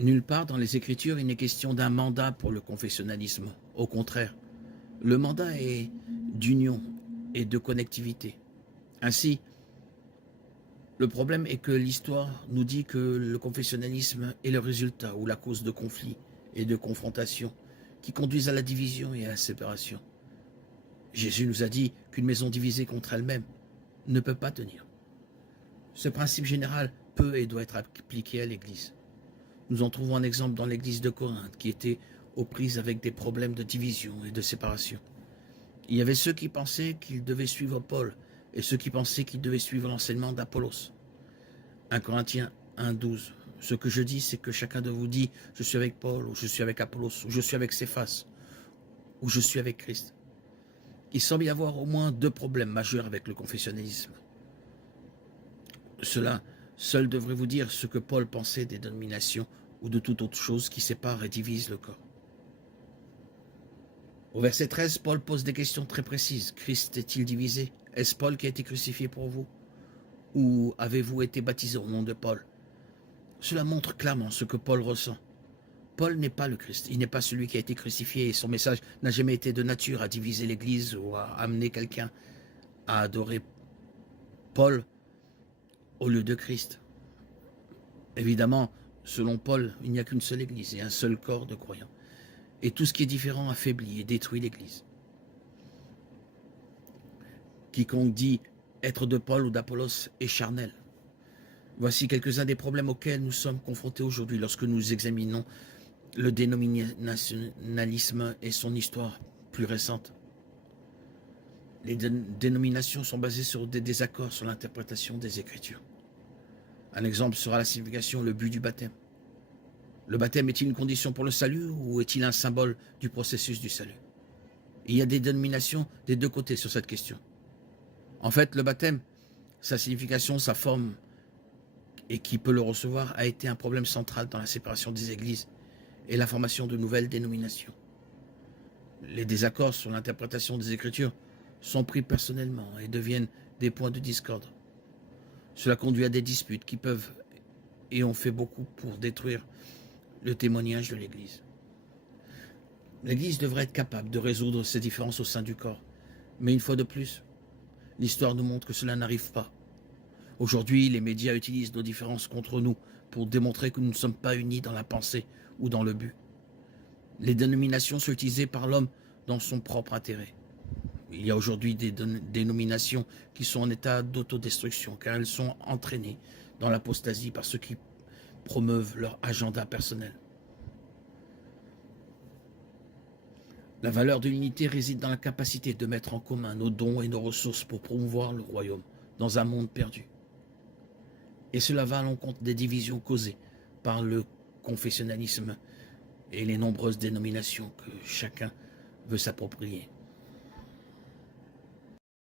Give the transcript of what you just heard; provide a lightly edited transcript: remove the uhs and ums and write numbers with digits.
Nulle part dans les Écritures il n'est question d'un mandat pour le confessionnalisme. Au contraire, le mandat est d'union et de connectivité. Ainsi, le problème est que l'histoire nous dit que le confessionnalisme est le résultat ou la cause de conflits et de confrontations qui conduisent à la division et à la séparation. Jésus nous a dit qu'une maison divisée contre elle-même ne peut pas tenir. Ce principe général peut et doit être appliqué à l'Église. Nous en trouvons un exemple dans l'Église de Corinthe qui était aux prises avec des problèmes de division et de séparation. Il y avait ceux qui pensaient qu'ils devaient suivre Paul et ceux qui pensaient qu'ils devaient suivre l'enseignement d'Apollos. 1 Corinthiens 1,12. Ce que je dis, c'est que chacun de vous dit « Je suis avec Paul » ou « Je suis avec Apollos » ou « Je suis avec Céphas » ou « Je suis avec Christ ». Il semble y avoir au moins deux problèmes majeurs avec le confessionnalisme. Cela seul devrait vous dire ce que Paul pensait des dénominations ou de toute autre chose qui sépare et divise le corps. Au verset 13, Paul pose des questions très précises. Christ est-il divisé? Est-ce Paul qui a été crucifié pour vous? Ou avez-vous été baptisé au nom de Paul? Cela montre clairement ce que Paul ressent. Paul n'est pas le Christ, il n'est pas celui qui a été crucifié et son message n'a jamais été de nature à diviser l'Église ou à amener quelqu'un à adorer Paul au lieu de Christ. Évidemment, selon Paul, il n'y a qu'une seule Église et un seul corps de croyants. Et tout ce qui est différent affaiblit et détruit l'Église. Quiconque dit être de Paul ou d'Apollos est charnel. Voici quelques-uns des problèmes auxquels nous sommes confrontés aujourd'hui lorsque nous examinons le dénominationnalisme et son histoire plus récente. Les dénominations sont basées sur des désaccords sur l'interprétation des Écritures. Un exemple sera la signification, le but du baptême. Le baptême est-il une condition pour le salut ou est-il un symbole du processus du salut? Il y a des dénominations des deux côtés sur cette question. En fait, le baptême, sa signification, sa forme et qui peut le recevoir a été un problème central dans la séparation des églises et la formation de nouvelles dénominations. Les désaccords sur l'interprétation des Écritures sont pris personnellement et deviennent des points de discorde. Cela conduit à des disputes qui peuvent et ont fait beaucoup pour détruire le témoignage de l'Église. L'Église devrait être capable de résoudre ces différences au sein du corps. Mais une fois de plus, l'histoire nous montre que cela n'arrive pas. Aujourd'hui, les médias utilisent nos différences contre nous pour démontrer que nous ne sommes pas unis dans la pensée ou dans le but. Les dénominations sont utilisées par l'homme dans son propre intérêt. Il y a aujourd'hui des dénominations qui sont en état d'autodestruction car elles sont entraînées dans l'apostasie par ceux qui promeuvent leur agenda personnel. La valeur de l'unité réside dans la capacité de mettre en commun nos dons et nos ressources pour promouvoir le royaume dans un monde perdu. Et cela va à l'encontre des divisions causées par le confessionnalisme et les nombreuses dénominations que chacun veut s'approprier.